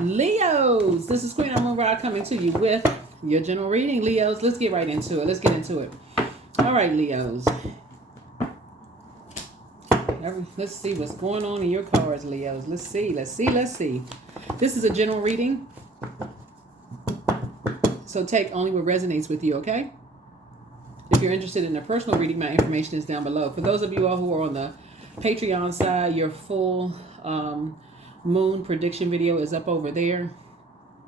Leos, this is Queen Amun Ra coming to you with your general reading. Leos, let's get right into it. Let's get into it. All right, Leos. Let's see what's going on in your cards, Leos. Let's see. This is a general reading, so take only what resonates with you, okay? If you're interested in a personal reading, my information is down below. For those of you all who are on the Patreon side, your full moon prediction video is up over there.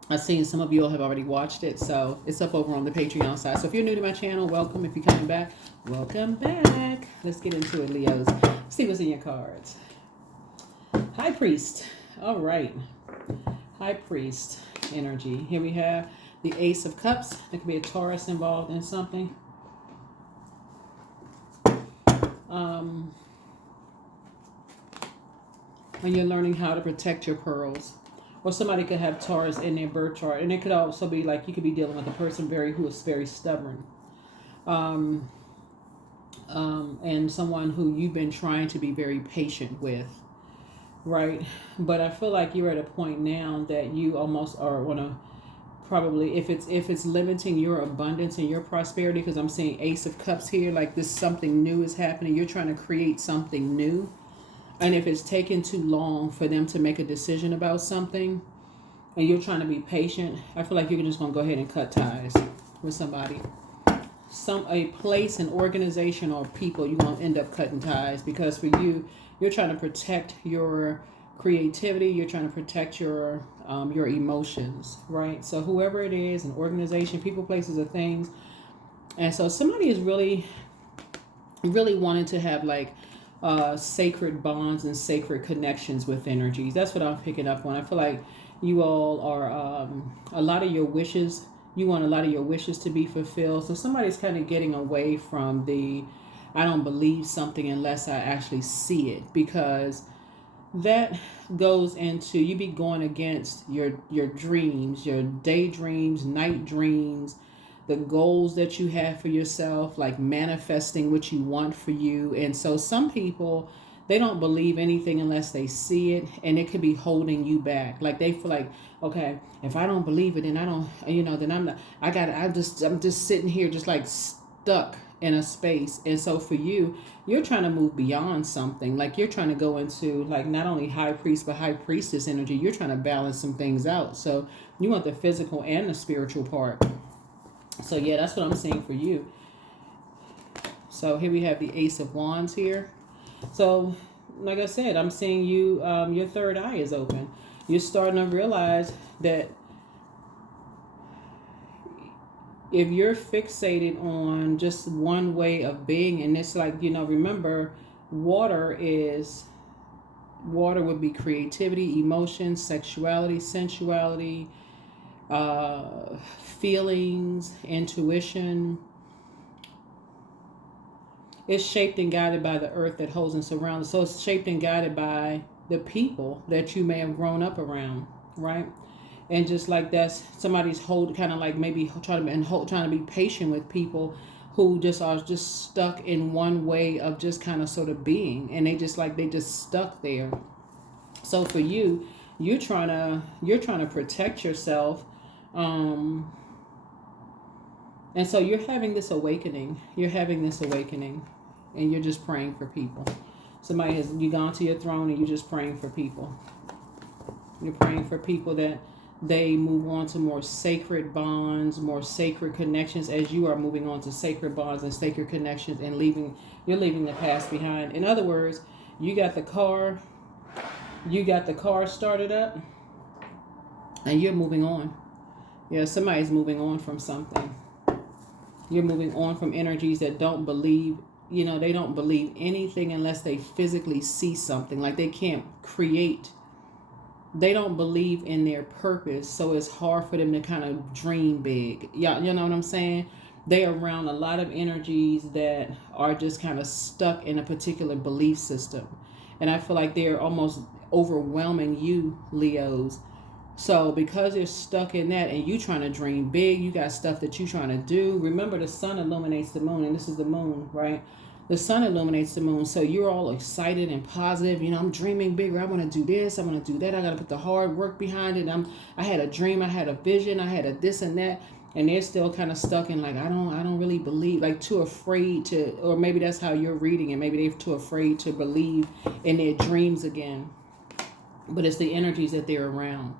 I've seen some of you all have already watched it, so it's up over on the Patreon side. So if you're new to my channel, welcome. If you're coming back, welcome back. Let's get into it, Leos. Let's see what's in your cards. High Priest. All right. High Priest energy. Here we have the Ace of Cups. There could be a Taurus involved in something. When you're learning how to protect your pearls. Or somebody could have Taurus in their birth chart. And it could also be like you could be dealing with a person who is very stubborn. And someone who you've been trying to be very patient with. Right? But I feel like you're at a point now that you almost are want to probably, if it's limiting your abundance and your prosperity, because I'm seeing Ace of Cups here, like this something new is happening. You're trying to create something new. And if it's taken too long for them to make a decision about something and you're trying to be patient, I feel like you're just going to go ahead and cut ties with somebody. A place, an organization, or people, you're going to end up cutting ties because for you, you're trying to protect your creativity. You're trying to protect your emotions, right? So whoever it is, an organization, people, places, or things. And so somebody is really, really wanting to have like sacred bonds and sacred connections with energies. That's what I'm picking up on. I feel like you all are a lot of your wishes. You want a lot of your wishes to be fulfilled. So somebody's kind of getting away from the I don't believe something unless I actually see it, because that goes into you be going against your dreams, your daydreams, night dreams, the goals that you have for yourself, like manifesting what you want for you. And so some people, they don't believe anything unless they see it, and it could be holding you back. Like they feel like, okay, if I don't believe it, then I don't, then I'm not, I'm just sitting here just like stuck in a space. And so for you, you're trying to move beyond something. Like you're trying to go into like not only High Priest, but High Priestess energy. You're trying to balance some things out. So you want the physical and the spiritual part. So yeah, that's what I'm seeing for you. So here we have the Ace of Wands here. So like I said, I'm seeing you, your third eye is open. You're starting to realize that if you're fixated on just one way of being, and it's like, remember, water would be creativity, emotion, sexuality, sensuality, feelings, intuition. It's shaped and guided by the earth that holds and surrounds. So it's shaped and guided by the people that you may have grown up around, right? And just like that's somebody's kind of like maybe trying to be patient with people who just are just stuck in one way of just kind of sort of being, and they just stuck there. So for you, you're trying to protect yourself. And so you're having this awakening. And you're just praying for people. You gone to your throne and you're just praying for people. You're praying for people that they move on to more sacred bonds, more sacred connections, as you are moving on to sacred bonds and sacred connections, and you're leaving the past behind. In other words, you got the car started up and you're moving on. Yeah, somebody's moving on from something. You're moving on from energies that don't believe, they don't believe anything unless they physically see something. Like they can't create. They don't believe in their purpose, so it's hard for them to kind of dream big. Yeah, you know what I'm saying? They're around a lot of energies that are just kind of stuck in a particular belief system. And I feel like they're almost overwhelming you, Leos. So because you're stuck in that and you trying to dream big, you got stuff that you're trying to do. Remember, the sun illuminates the moon, and this is the moon, right? The sun illuminates the moon. So you're all excited and positive. You know, I'm dreaming bigger. I want to do this. I want to do that. I got to put the hard work behind it. I had a dream. I had a vision. I had a this and that. And they're still kind of stuck in like, I don't really believe, like too afraid to, or maybe that's how you're reading it. Maybe they're too afraid to believe in their dreams again. But it's the energies that they're around.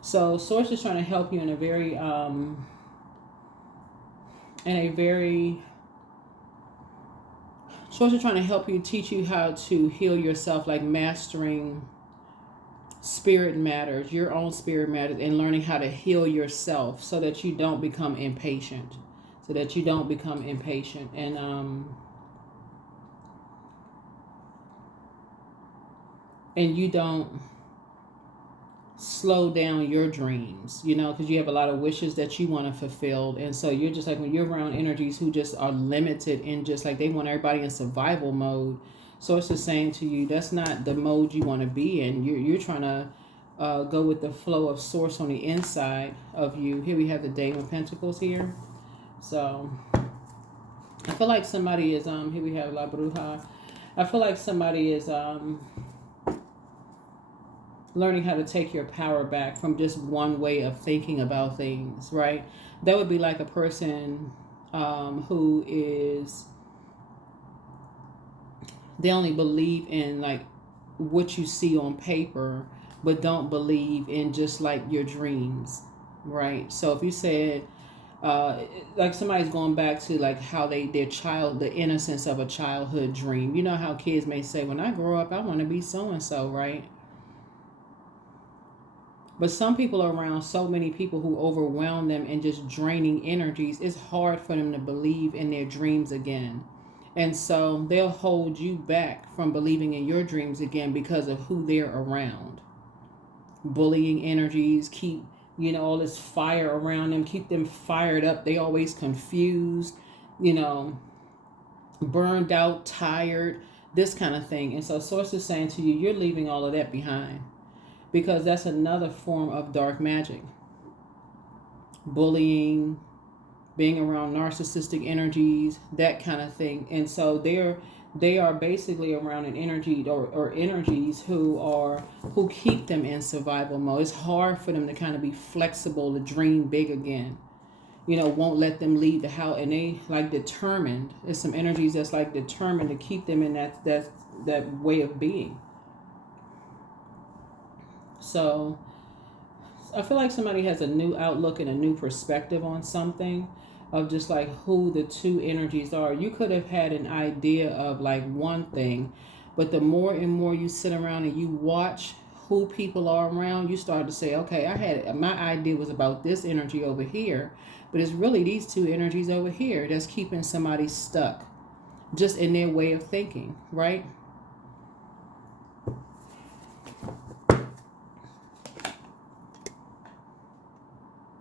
So Source is trying to help you in a very, Source is trying to help you, teach you how to heal yourself, like mastering spirit matters, your own spirit matters, and learning how to heal yourself so that you don't become impatient. And you don't slow down your dreams, you know, because you have a lot of wishes that you want to fulfill. And so you're just like, when you're around energies who just are limited and just like they want everybody in survival mode. So it's just saying to you, that's not the mode you want to be in. You're trying to go with the flow of Source on the inside of you. Here we have the Dame of Pentacles here. So I feel like somebody is, here we have La Bruja. I feel like somebody is, learning how to take your power back from just one way of thinking about things, right? That would be like a person who is, they only believe in like what you see on paper, but don't believe in just like your dreams, right? So if you said, like somebody's going back to like how the innocence of a childhood dream. You know how kids may say, when I grow up, I want to be so-and-so, right? But some people are around so many people who overwhelm them and just draining energies. It's hard for them to believe in their dreams again. And so they'll hold you back from believing in your dreams again because of who they're around. Bullying energies, keep, you know, all this fire around them, keep them fired up. They always confused, you know, burned out, tired, this kind of thing. And so Source is saying to you, you're leaving all of that behind. Because that's another form of dark magic. Bullying, being around narcissistic energies, that kind of thing. And so they are basically around an energy or energies who keep them in survival mode. It's hard for them to kind of be flexible, to dream big again. You know, won't let them leave the house, and they like determined. There's some energies that's like determined to keep them in that way of being. So I feel like somebody has a new outlook and a new perspective on something, of just like who the two energies are. You could have had an idea of like one thing, but the more and more you sit around and you watch who people are around, you start to say, okay, my idea was about this energy over here, but it's really these two energies over here that's keeping somebody stuck just in their way of thinking, right?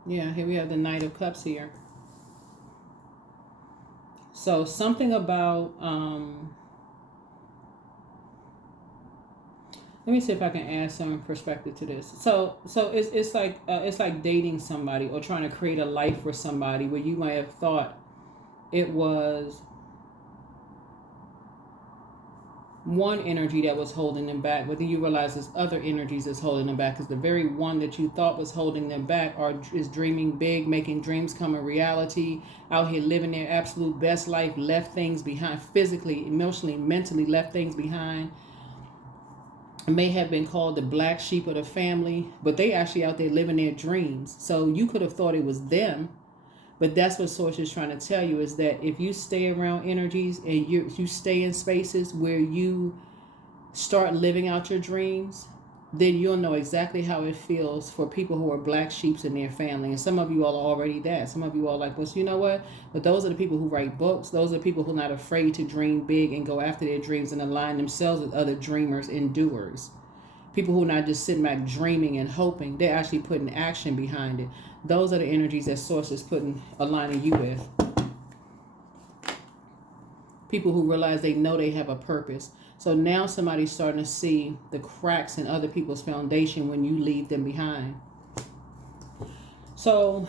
Yeah, here we have the Knight of Cups here. So something about, let me see if I can add some perspective to this. So it's like dating somebody or trying to create a life for somebody where you might have thought it was one energy that was holding them back, but then you realize there's other energies that's holding them back, because the very one that you thought was holding them back is dreaming big, making dreams come a reality, out here living their absolute best life, left things behind, physically, emotionally, mentally left things behind. May have been called the black sheep of the family, but they actually out there living their dreams. So you could have thought it was them. But that's what Source is trying to tell you, is that if you stay around energies and you stay in spaces where you start living out your dreams, then you'll know exactly how it feels for people who are black sheeps in their family. And some of you all are already that. Some of you all like, well, you know what? But those are the people who write books. Those are the people who are not afraid to dream big and go after their dreams and align themselves with other dreamers and doers. People who are not just sitting back dreaming and hoping, they're actually putting action behind it. Those are the energies that Source is aligning you with. People who realize they know they have a purpose. So now somebody's starting to see the cracks in other people's foundation when you leave them behind. So,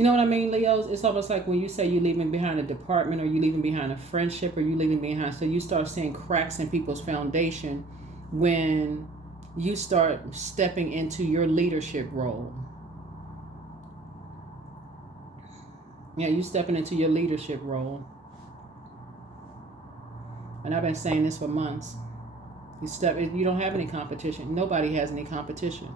You know what I mean, Leos? It's almost like when you say you're leaving behind a department, or you leaving behind a friendship, or you leaving behind, so you start seeing cracks in people's foundation when you start stepping into your leadership role. Yeah, you stepping into your leadership role. And I've been saying this for months. You don't have any competition. Nobody has any competition.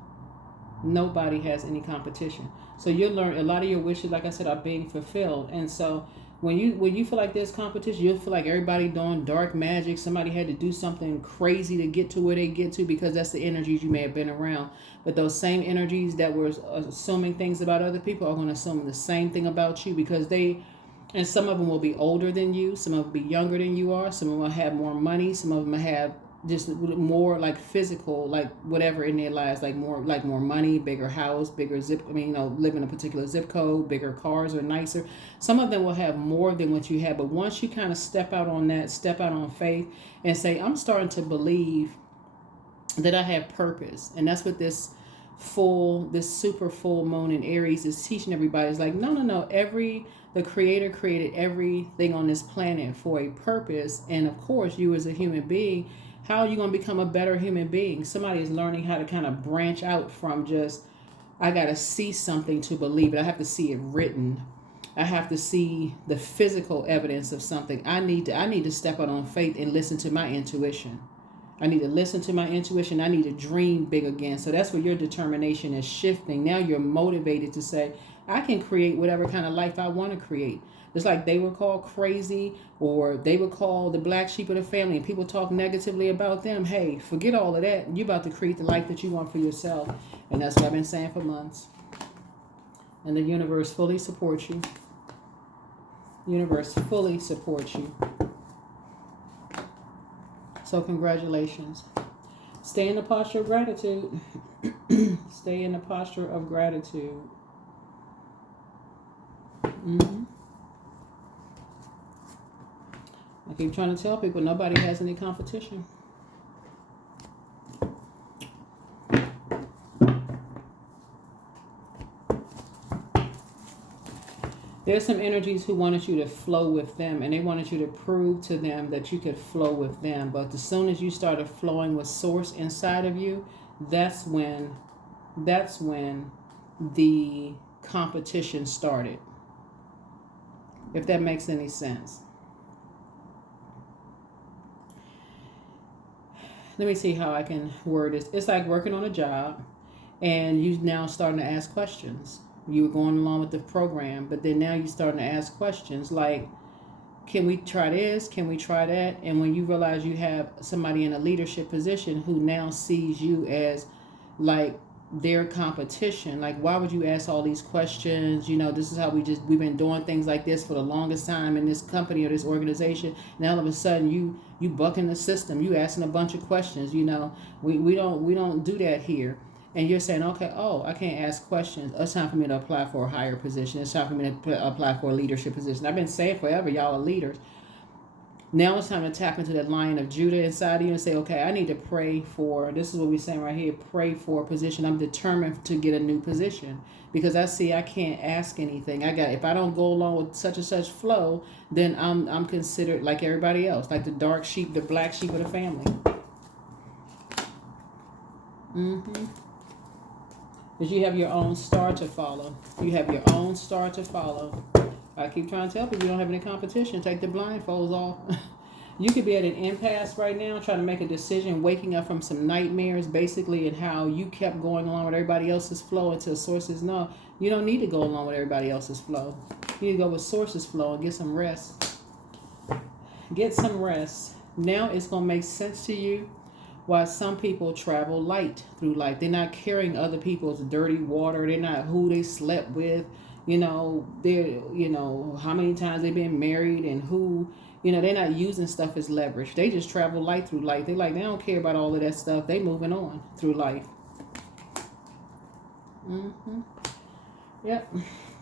Nobody has any competition. So you'll learn a lot of your wishes, like I said, are being fulfilled. And so when you feel like there's competition, you'll feel like everybody doing dark magic. Somebody had to do something crazy to get to where they get to, because that's the energies you may have been around. But those same energies that were assuming things about other people are going to assume the same thing about you, because and some of them will be older than you, some of them will be younger than you are, some of them will have more money, some of them will have just more like physical, like whatever in their lives, like more money, bigger house, bigger live in a particular zip code, bigger cars or nicer. Some of them will have more than what you have. But once you kind of step out on faith and say, I'm starting to believe that I have purpose. And that's what this super full moon in Aries is teaching everybody. It's like, no. The Creator created everything on this planet for a purpose. And of course, you as a human being, how are you going to become a better human being? Somebody is learning how to kind of branch out from just, I got to see something to believe it. I have to see it written. I have to see the physical evidence of something. I need to step out on faith and listen to my intuition. I need to listen to my intuition. I need to dream big again. So that's where your determination is shifting. Now you're motivated to say, I can create whatever kind of life I want to create. Just like they were called crazy, or they were called the black sheep of the family, and people talk negatively about them. Hey, forget all of that. You're about to create the life that you want for yourself. And that's what I've been saying for months. And the universe fully supports you. Universe fully supports you. So congratulations. Stay in the posture of gratitude. Stay in the posture of gratitude. I keep trying to tell people nobody has any competition. There's some energies who wanted you to flow with them, and they wanted you to prove to them that you could flow with them. But as soon as you started flowing with Source inside of you, that's when the competition started. If that makes any sense. Let me see how I can word this. It's like working on a job, and you now starting to ask questions. You were going along with the program, but then now you're starting to ask questions like, can we try this? Can we try that? And when you realize you have somebody in a leadership position who now sees you as like their competition, like, why would you ask all these questions? This is how we've been doing things like this for the longest time in this company or this organization. Now all of a sudden you bucking the system, you asking a bunch of questions. We don't do that here. And you're saying, okay, I can't ask questions. It's time for me to apply for a higher position. It's time for me to apply for a leadership position. I've been saying forever, y'all are leaders. Now it's time to tap into that Lion of Judah inside of you and say, okay, I need to pray for, this is what we're saying right here, pray for a position. I'm determined to get a new position, because I see I can't ask anything. If I don't go along with such and such flow, then I'm considered like everybody else, like the dark sheep, the black sheep of the family. Because you have your own star to follow. You have your own star to follow. I keep trying to tell people you don't have any competition. Take the blindfolds off. You could be at an impasse right now trying to make a decision, waking up from some nightmares, basically, and how you kept going along with everybody else's flow until Source says, no, you don't need to go along with everybody else's flow. You need to go with Source's flow and get some rest. Get some rest. Now it's going to make sense to you why some people travel light through life. They're not carrying other people's dirty water. They're not who they slept with. They're, how many times they've been married and who, they're not using stuff as leverage. They just travel light through life. They're like, they don't care about all of that stuff. They moving on through life. Yep.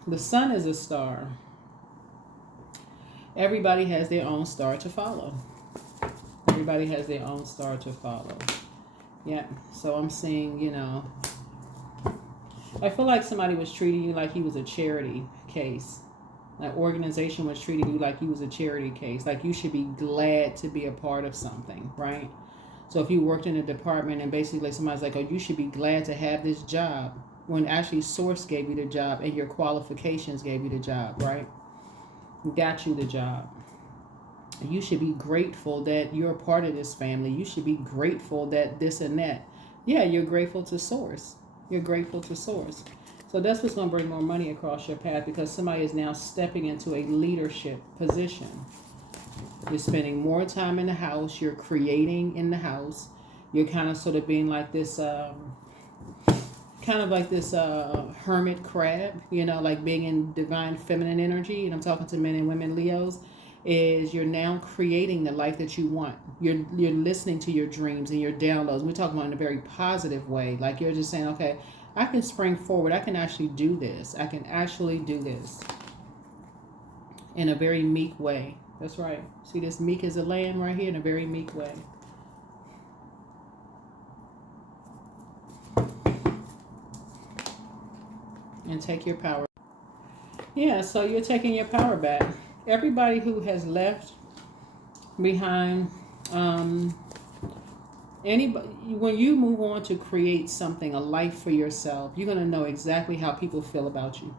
The sun is a star. Everybody has their own star to follow. Everybody has their own star to follow. Yeah. So I'm seeing, I feel like somebody was treating you like he was a charity case. An organization was treating you like you was a charity case. Like you should be glad to be a part of something, right? So if you worked in a department and basically somebody's like, oh, you should be glad to have this job, when actually source gave you the job and your qualifications gave you the job, right? Got you the job. You should be grateful that you're a part of this family. You should be grateful that this and that. Yeah, you're grateful to source. You're grateful to source. So that's what's going to bring more money across your path, because somebody is now stepping into a leadership position. You're spending more time in the house. You're creating in the house. You're kind of sort of being like this, hermit crab, like being in divine feminine energy. And I'm talking to men and women, Leos, is you're now creating the life that you want. You're listening to your dreams and your downloads. We're talking about in a very positive way. Like you're just saying, okay, I can spring forward. I can actually do this. I can actually do this in a very meek way. That's right. See this meek as a lamb right here, in a very meek way. And take your power. Yeah, so you're taking your power back. Everybody who has left behind, anybody, when you move on to create something, a life for yourself, you're going to know exactly how people feel about you.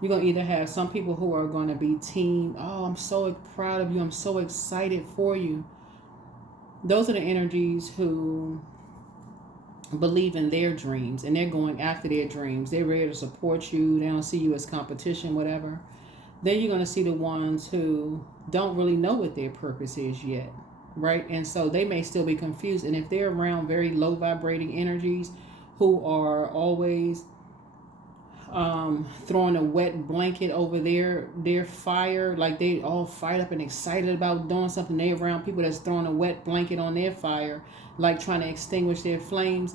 You're going to either have some people who are going to be team, oh, I'm so proud of you, I'm so excited for you. Those are the energies who believe in their dreams and they're going after their dreams. They're ready to support you. They don't see you as competition, whatever. Then you're going to see the ones who don't really know what their purpose is yet, right? And so they may still be confused. And if they're around very low vibrating energies who are always throwing a wet blanket over their fire, like they all fired up and excited about doing something, they around people that's throwing a wet blanket on their fire, like trying to extinguish their flames,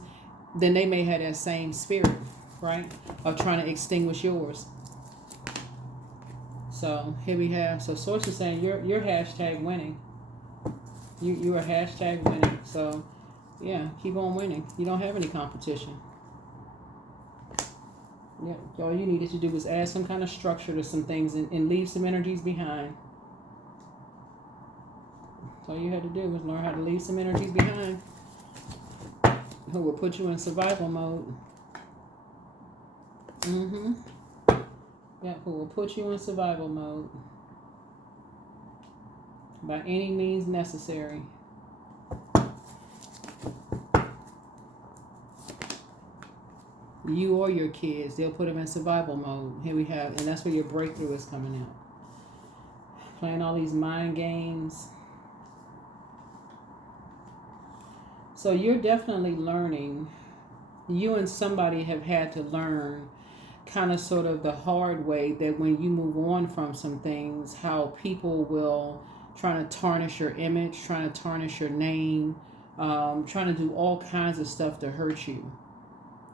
then they may have that same spirit, right, of trying to extinguish yours. So here we have, so source is saying you're hashtag winning. You are hashtag winning. So yeah, keep on winning. You don't have any competition. Yeah, all you needed to do was add some kind of structure to some things and leave some energies behind. All you had to do was learn how to leave some energies behind, who will put you in survival mode. Yeah, who will put you in survival mode by any means necessary. You or your kids, they'll put them in survival mode. Here we have, and that's where your breakthrough is coming out. Playing all these mind games. So you're definitely learning. You and somebody have had to learn kind of sort of the hard way that when you move on from some things, how people will try to tarnish your image, trying to tarnish your name, trying to do all kinds of stuff to hurt you.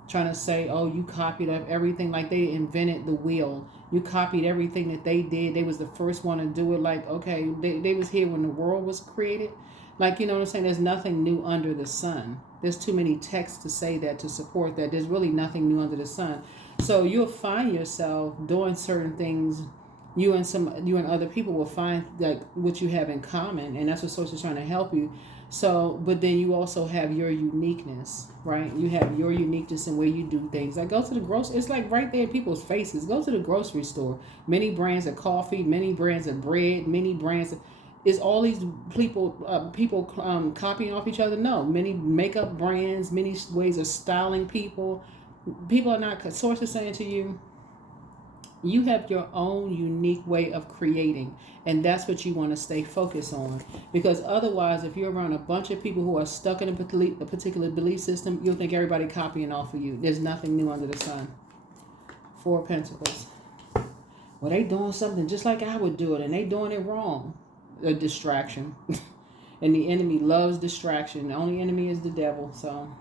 Trying to say, oh, you copied up everything, like they invented the wheel. You copied everything that they did. They was the first one to do it. Like, okay, they was here when the world was created. Like, you know what I'm saying? There's nothing new under the sun. There's too many texts to say that, to support that. There's really nothing new under the sun. So you'll find yourself doing certain things. You and other people will find like what you have in common, and that's what Source is trying to help you. So, but then you also have your uniqueness, right? You have your uniqueness in where you do things. Like go to the grocery, it's like right there in people's faces. Go to the grocery store. Many brands of coffee, many brands of bread, many brands of, is all these people copying off each other? No. Many makeup brands, many ways of styling people. People are not, Source is saying to you, you have your own unique way of creating, and that's what you want to stay focused on. Because otherwise, if you're around a bunch of people who are stuck in a particular belief system, you'll think everybody copying off of you. There's nothing new under the sun. 4 of Pentacles. Well, they doing something just like I would do it, and they doing it wrong. A distraction. And the enemy loves distraction. The only enemy is the devil. So,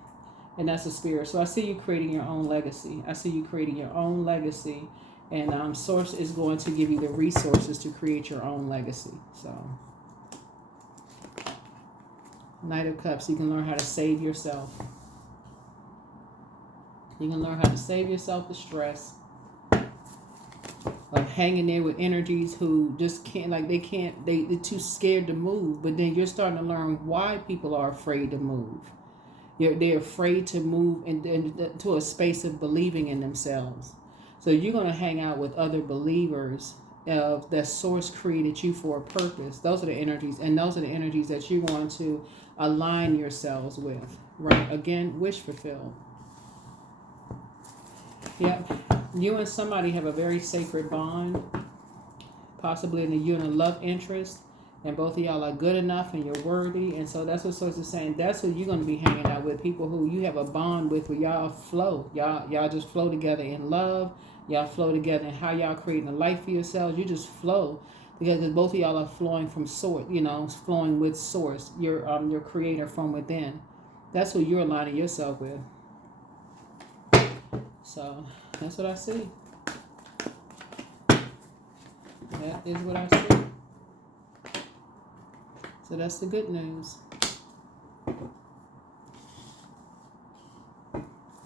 and that's the spirit. So I see you creating your own legacy. I see you creating your own legacy. And Source is going to give you the resources to create your own legacy. So, Knight of Cups, you can learn how to save yourself. You can learn how to save yourself the stress. of hanging there with energies who just can't, like they're too scared to move. But then you're starting to learn why people are afraid to move. They're afraid to move into a space of believing in themselves. So you're going to hang out with other believers of that source created you for a purpose. Those are the energies, and those are the energies that you want to align yourselves with. Right? Again, wish fulfilled. Yep. You and somebody have a very sacred bond, possibly you and a love interest, and both of y'all are good enough and you're worthy. And so that's what Source is saying. That's who you're going to be hanging out with, people who you have a bond with, where y'all flow. Y'all just flow together in love. Y'all flow together in how y'all creating a life for yourselves. You just flow because both of y'all are flowing from source, flowing with source, your creator from within. That's who you're aligning yourself with. So that's what I see. That is what I see. So that's the good news.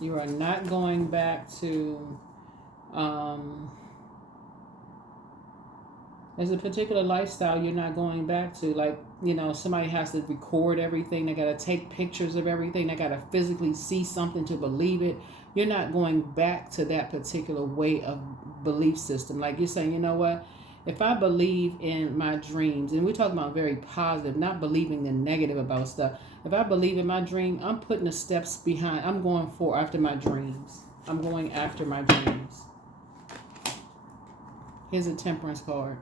You are not going back to, there's a particular lifestyle you're not going back to. Like, somebody has to record everything. They got to take pictures of everything. They got to physically see something to believe it. You're not going back to that particular way of belief system. Like, you're saying, you know what? If I believe in my dreams, and we're talking about very positive, not believing the negative about stuff. If I believe in my dream, I'm putting the steps behind. I'm going after my dreams. I'm going after my dreams. Here's a temperance card.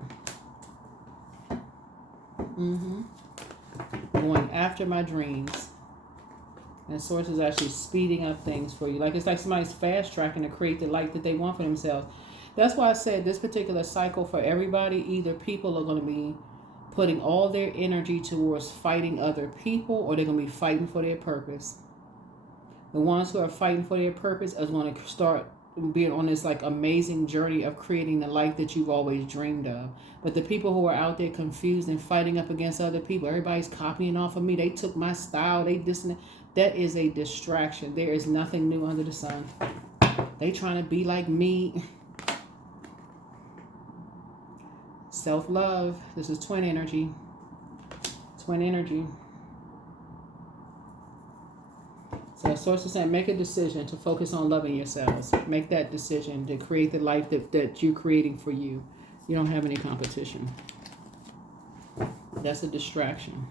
Going after my dreams. And Source is actually speeding up things for you. Like, it's like somebody's fast tracking to create the life that they want for themselves. That's why I said this particular cycle for everybody, either people are going to be putting all their energy towards fighting other people, or they're going to be fighting for their purpose. The ones who are fighting for their purpose are going to start being on this like amazing journey of creating the life that you've always dreamed of. But the people who are out there confused and fighting up against other people, everybody's copying off of me. They took my style. They this and that. That is a distraction. There is nothing new under the sun. They trying to be like me. Self-love. This is twin energy. Twin energy. So Source is saying, make a decision to focus on loving yourselves. Make that decision to create the life that you're creating for you. You don't have any competition. That's a distraction.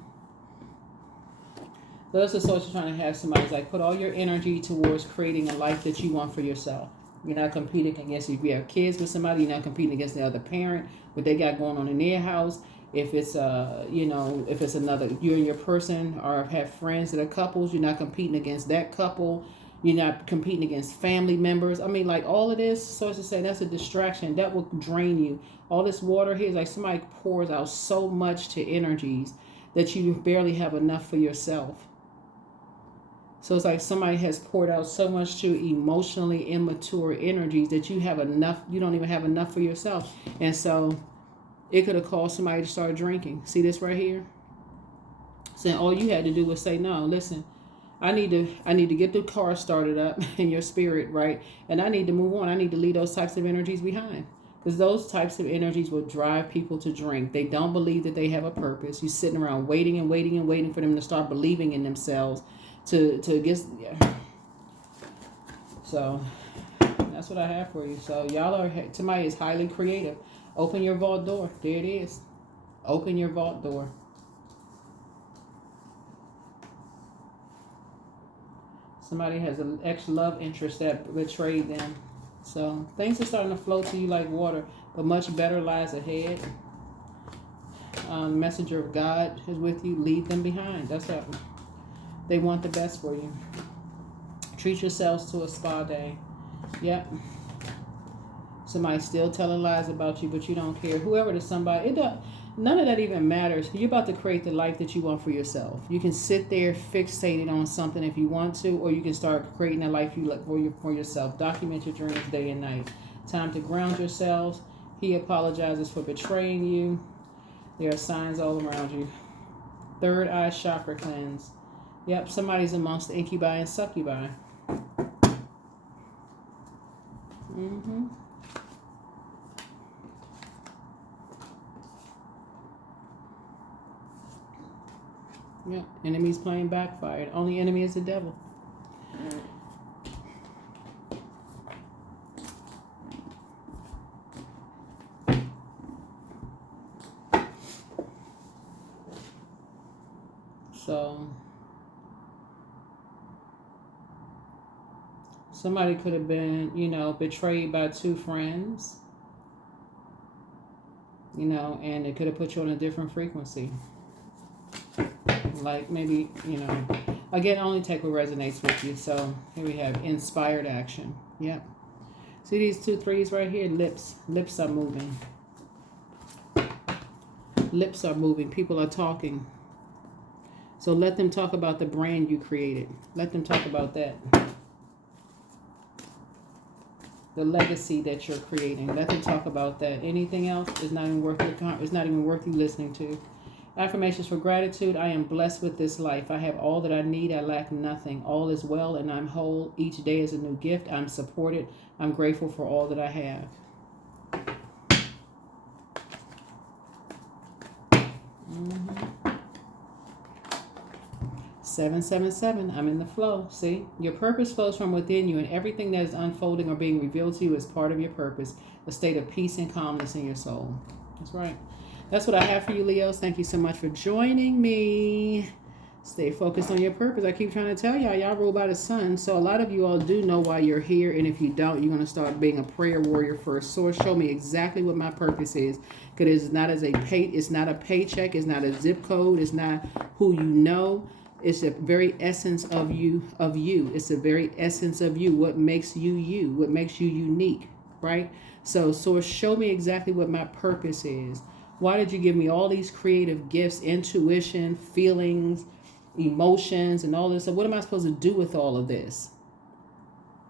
So that's the Source is trying to have somebody like put all your energy towards creating a life that you want for yourself. You're not competing against, if you have kids with somebody, you're not competing against the other parent, what they got going on in their house. If it's if it's another, you and your person, or have friends that are couples, you're not competing against that couple. You're not competing against family members. I mean, like all of this, Source is saying that's a distraction. That will drain you. All this water here is like somebody pours out so much to energies that you barely have enough for yourself. So it's like somebody has poured out so much to emotionally immature energies that you don't even have enough for yourself. And so it could have caused somebody to start drinking. See this right here? Saying all you had to do was say, no, listen, I need to get the car started up in your spirit, right? And I need to move on. I need to leave those types of energies behind. Because those types of energies will drive people to drink. They don't believe that they have a purpose. You're sitting around waiting and waiting and waiting for them to start believing in themselves. To get, yeah. So that's what I have for you. So somebody is highly creative. Open your vault door. There it is. Open your vault door. Somebody has an ex-love interest that betrayed them. So things are starting to flow to you like water, but much better lies ahead. Messenger of God is with you. Leave them behind. That's how. They want the best for you. Treat yourselves to a spa day. Yep. Somebody's still telling lies about you, but you don't care. Whoever to somebody, none of that even matters. You're about to create the life that you want for yourself. You can sit there fixated on something if you want to, or you can start creating a life you look for yourself. Document your dreams day and night. Time to ground yourselves. He apologizes for betraying you. There are signs all around you. Third eye chakra cleanse. Yep, somebody's amongst the incubi and succubi. Yeah, enemy's playing backfired. Only enemy is the devil. So somebody could have been, you know, betrayed by two friends, you know, and it could have put you on a different frequency. Like maybe, you know, again, only take what resonates with you. So here we have inspired action. Yep. See these 2 3s right here? Lips. Lips are moving. Lips are moving. People are talking. So let them talk about the brand you created. Let them talk about that. The legacy that you're creating. Let them talk about that. Anything else is not even worth it's not even worth you listening to. Affirmations for gratitude. I am blessed with this life. I have all that I need. I lack nothing. All is well and I'm whole. Each day is a new gift. I'm supported. I'm grateful for all that I have. Mm-hmm. 777. I'm in the flow. See? Your purpose flows from within you, and everything that is unfolding or being revealed to you is part of your purpose, a state of peace and calmness in your soul. That's right. That's what I have for you, Leos. Thank you so much for joining me. Stay focused on your purpose. I keep trying to tell y'all rule by the sun. So a lot of you all do know why you're here, and if you don't, you're going to start being a prayer warrior first. Source, show me exactly what my purpose is, because it's not it's not a paycheck, it's not a zip code, it's not who you know. It's the very essence of you. It's the very essence of you. What makes you you? What makes you unique, right? So, Source, show me exactly what my purpose is. Why did you give me all these creative gifts, intuition, feelings, emotions, and all this? So what am I supposed to do with all of this?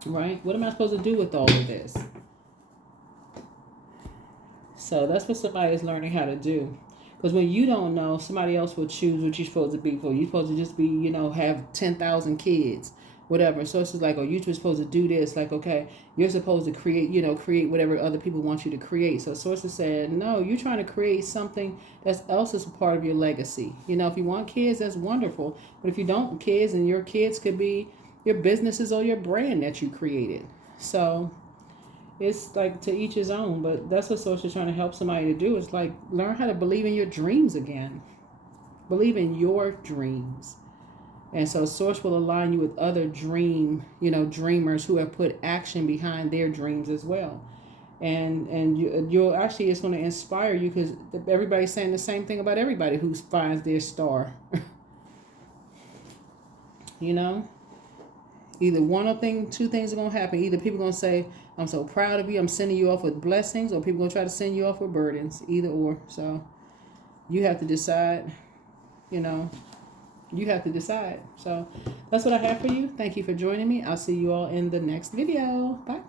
Right? What am I supposed to do with all of this? So that's what somebody is learning how to do. Because when you don't know, somebody else will choose what you're supposed to be for. You're supposed to just be, you know, have 10,000 kids, whatever. So it's just like, oh, you're supposed to do this. Like, okay, you're supposed to create whatever other people want you to create. So sources said, no, you're trying to create something else is a part of your legacy. You know, if you want kids, that's wonderful. But if you don't kids, and your kids could be your businesses or your brand that you created. So it's like to each his own, but that's what Source is trying to help somebody to do. It's like learn how to believe in your dreams again. Believe in your dreams. And so Source will align you with other dreamers who have put action behind their dreams as well. And you'll actually, it's going to inspire you, because everybody's saying the same thing about everybody who finds their star. You know? Either two things are going to happen. Either people are going to say, I'm so proud of you, I'm sending you off with blessings, or people are going to try to send you off with burdens. Either or. So you have to decide, you have to decide. So that's what I have for you. Thank you for joining me. I'll see you all in the next video. Bye.